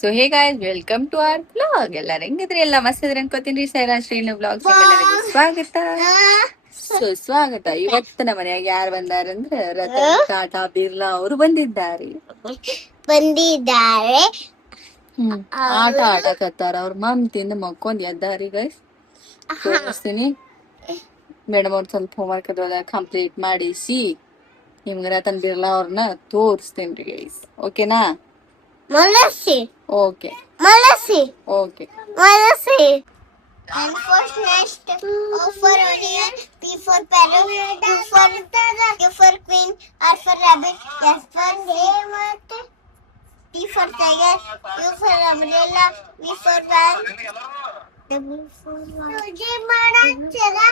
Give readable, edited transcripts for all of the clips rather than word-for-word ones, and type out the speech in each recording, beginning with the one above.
So hey guys, welcome to our blog. ಎಲ್ಲಾರು ಹೆಂಗಿದ್ರಿ? ಎಲ್ಲ ಮಸ್ತ್ ಇದ್ರಿ ಅನ್ಕೋತೀನಿ. ಸೈರಾ ಶ್ರೀನು ಬ್ಲಾಗ್ ಸ್ವಾಗತ. ಸ್ವಾಗತ. ಇವತ್ತು ನಮ್ಮ ಮನ್ಯಾಗ ಯಾರು ಬಂದಾರಂದ್ರ ರತನ್ ಟಾಟಾ ಬಿರ್ಲಾ ಅವರು ಬಂದಿದ್ದಾರೆ. ಆಟ ಆಡಕತ್ತಾರ. ಅವ್ರ ಮಮ್ತಿಂದ ಮಕ್ಕೊಂದ್ ಎದ್ದಾರಿ ಗೈಸ್. ತೋರಿಸ್ತೀನಿ. ಮೇಡಮ್ ಅವ್ರ ಸ್ವಲ್ಪ ಹೋಮ್ವರ್ಕ್ ಅದೆಲ್ಲ ಕಂಪ್ಲೀಟ್ ಮಾಡಿಸಿ ನಿಮ್ಗೆ ರತನ್ ಬಿರ್ಲಾ ಅವ್ರನ್ನ ತೋರಿಸ್ತೇನ್ರಿ ಗೈಸ್. ಓಕೆನಾ? Okay. Okay. And first next, O for onion, P for parrot, Q for queen, R for rabbit, S for cat, T for tiger, U for umbrella, V for van, W for wow. तुझे मारा चला.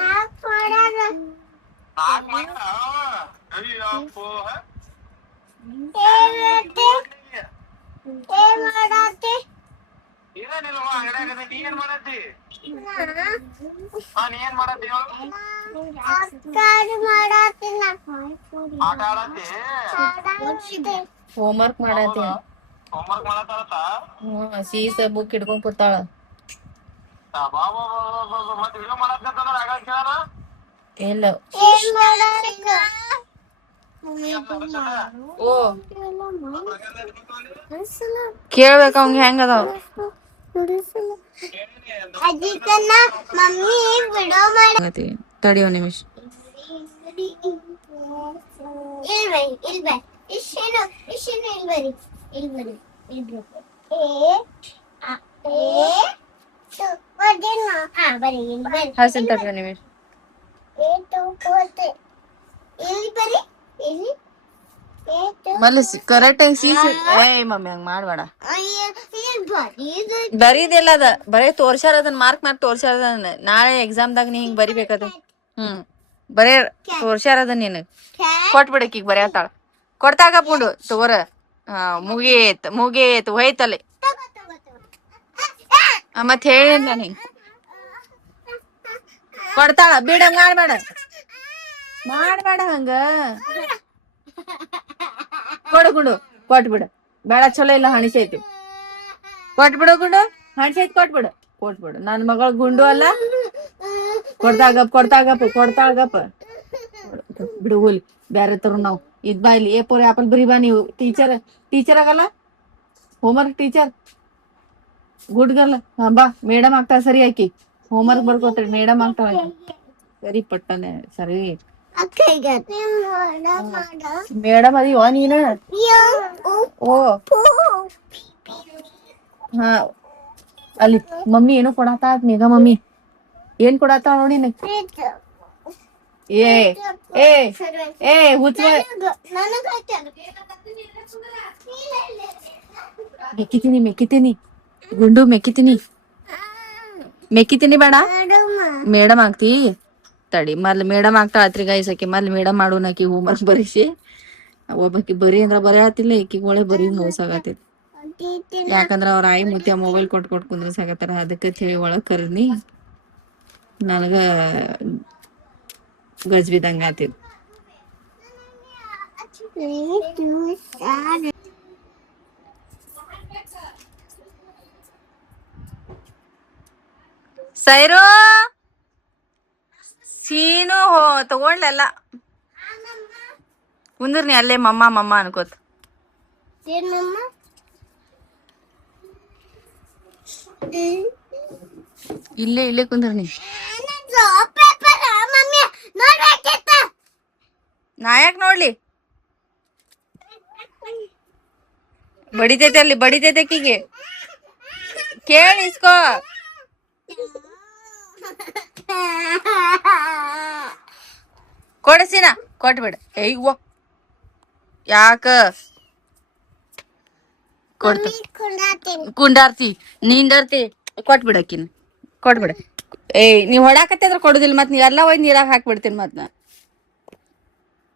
ना पड़ा ना. आग मारा. अभी आपको है. ಹೋಮ್ವರ್ಕ್ ಮಾಡತ್ತೆ. ಸೀಸ ಬುಕ್ ಹಿಡ್ಕೊಂಡ್ ಕೂತಾಳ. ಇಲ್ಲ ಓ ಕೇಳ್ಬೇಕ ಅವಂಗ ಹೆಂಗ ಅದಾವ. ತಡಿಯೋ ನಿಮಿಷ. ಹಸನ್ ತಡಿಯೋ ನಿಮಿಷ. ಮಲಸಿ ಕರೆಕ್ಟ್ ಆಗಿ ಸೀಸಿ. ಏಯ್ ಮಮ್ಮಿ ಹಂಗ ಮಾಡ್ಬೇಡ. ಬರೀದಿಲ್ಲ ಅದ, ಬರೀ ತೋರ್ಸ್ಯಾರ. ಅದನ್ನ ಮಾರ್ಕ್ ಮಾಡಿ ತೋರ್ಸ್ಯಾರ. ನಾಳೆ ಎಕ್ಸಾಮ್ದಾಗ ನೀ ಹಿಂಗ್ ಬರಿಬೇಕದ. ಬರೇ ತೋರ್ಸ್ಯಾರ ಅದ. ನಿನಗ್ ಕೊಟ್ಬಿಡಕೀಗ ಬರೆಯತ್ತಾಳ. ಕೊಡ್ತಾಗ ಬಿಡು ತಗೋರ. ಮುಗೀತ್ ಹೋಯ್ತಲ್ಲಿ. ಮತ್ ಹೇಳಿ ನನಗೆ ಕೊಡ್ತಾಳ. ಬಿಡಂಗ ಮಾಡ್ಬೇಡ ಹಂಗ. ಕೊಡು ಕೊಟ್ಬಿಡು. ಬೇಡ ಚಲೋ ಇಲ್ಲ, ಹಣಿಸೈತಿ. ಕೊಟ್ಬಿಡು ಗುಂಡು. ಹಣಿಸೈತಿ ಕೊಟ್ಬಿಡು. ನನ್ ಮಗಳ ಗುಂಡು ಅಲ್ಲ. ಕೊಡ್ತಾಗಪ್ಪ ಬಿಡು. ಹೋಲಿ ಬ್ಯಾರೆ ತರ ನಾವು ಇದ್ ಬಾ. ಇಲ್ಲಿ ಏಪೋರ್ ಆಪಲ್ ಬರಿ ಬಾ. ನೀವು ಟೀಚರ್ ಆಗಲ್ಲ. Homework teacher good girl. ಬಾ ಮೇಡಮ್ ಆಗ್ತಾಳ. ಸರಿ ಆಕಿ ಹೋಮ್ವರ್ಕ್ ಬರ್ಕೋತಾಳ. ಮೇಡಮ್ ಆಗ್ತಾಳ. ಸರಿ ಪಟ್ಟನೆ ಸರಿ. ಮೇಡಮ್ ಅದಿವ ನೀನ? ಓ ಹಾ. ಅಲ್ಲಿ ಮಮ್ಮಿ ಏನೋ ಕೊಡಾತ. ಮೇಘ ಮಮ್ಮಿ ಏನ್ ಕೊಡಾತ ನೋಡಿ. ಏ ಹುಚ್ಚ. ಮೆಕ್ಕಿತೀನಿ ಗುಂಡು. ಮೆಕ್ಕಿತೀನಿ ಬೇಡ. ಮೇಡಮ್ ಆಗ್ತಿ. ತಡಿ ಮೊದ್ಲು ಮೇಡಮ್ ಆಗ್ತಾಳತ್ರಿ ಗೈಸಕಿ. ಮೊದ್ಲು ಮೇಡಮ್ ಮಾಡೋನಕಿ ಹೋಮ್ವರ್ಕ್ ಬರೀಸಿ. ಒಬ್ಬಕಿ ಬರೀ ಅಂದ್ರ ಬರೀ ಆತಿಲ್ಲ. ಈಕಿಗೊಳೆ ಬರೀ ಮೋಸಾಗತಿ. ಯಾಕಂದ್ರ ಅವ್ರ ಆಯಿ ಮುತ್ಯ ಮೊಬೈಲ್ ಕೊಟ್ ಕುಂದ್ರಸಾಕತ್ತಾರ. ಅದಕ್ಕೆ ಹೇಳಿ ಒಳಗ್ ಕರ್ನಿ ನನಗ ಗಜ್ಬಿದಂಗ ಆತಿದ್. ಸೈರು ಸೀನು ತಗೊಂಡ್ಲಲ್ಲ. ಕುಂದ್ರನಿ ಅಲ್ಲೇ ಮಮ್ಮ ಅನ್ಕೋತ. ಇಲ್ಲೇ ಕುಂದ್ರನಿ. ನಾ ಯಾಕೆ ನೋಡ್ಲಿ? ಬಡಿತೈತೆ ಅಕ್ಕಿಗೆ. ಕೇಳಿ ಇಸ್ಕೋ. ಕೊಡಸಿನ ಕೊಟ್ಬಿಡ. ಏಯ್ವ ಯಾಕ ಕೊಡ್ತ ಕುಂಡಾರ್ತಿ ನೀಂಡಾರ್ತಿ. ಕೊಟ್ಬಿಡಕಿನ ಕೊಟ್ಬಿಡ. ನೀವ್ ಹೊಡಾಕತ್ತಿದ್ರ ಕೊಡುದಿಲ್ಲ. ಮತ್ ನೀ ಎಲ್ಲ ಹೋಯ್ ನೀರಾಗ ಹಾಕ್ಬಿಡ್ತೀನಿ. ಮತ್ ನಾ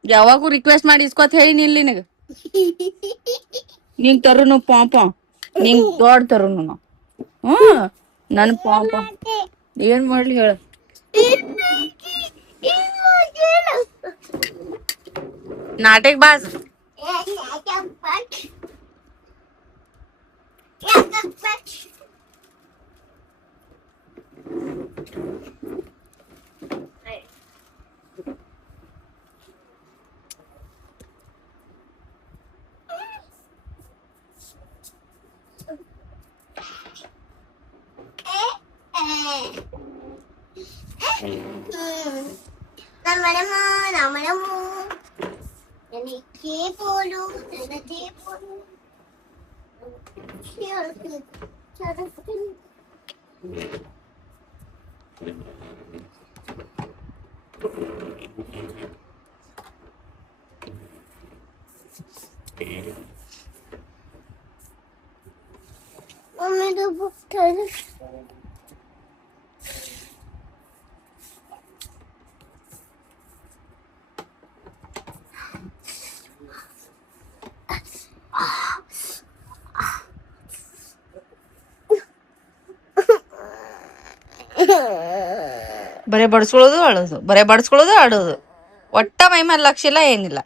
ಯಾವಾಗೂ ರಿಕ್ವೆಸ್ಟ್ ಮಾಡಿ ಇಸ್ಕೊತ್ ಹೇಳಿ ನಿಲ್ ನಿನಗ. ನಿಂಗ್ ತರುನು ಪಾಪ. ನಿಂಗ್ ದೊಡ್ಡ ತರುನು ನಾವು. ನನ್ ಪಾಪ ಏನ್ ಮಾಡ್ಲಿ ಹೇಳ. नाटक बाज मेरे बुक ಬರೇ ಬಡ್ಸ್ಕೊಳ್ಳೋದು ಅಳೋದು ಬರೇ ಬಡ್ಸ್ಕೊಳ್ಳೋದು ಆಡೋದು ಒಟ್ಟ ಮೈ ಮೇಲೆ ಲಕ್ಷ ಇಲ್ಲ ಏನಿಲ್ಲ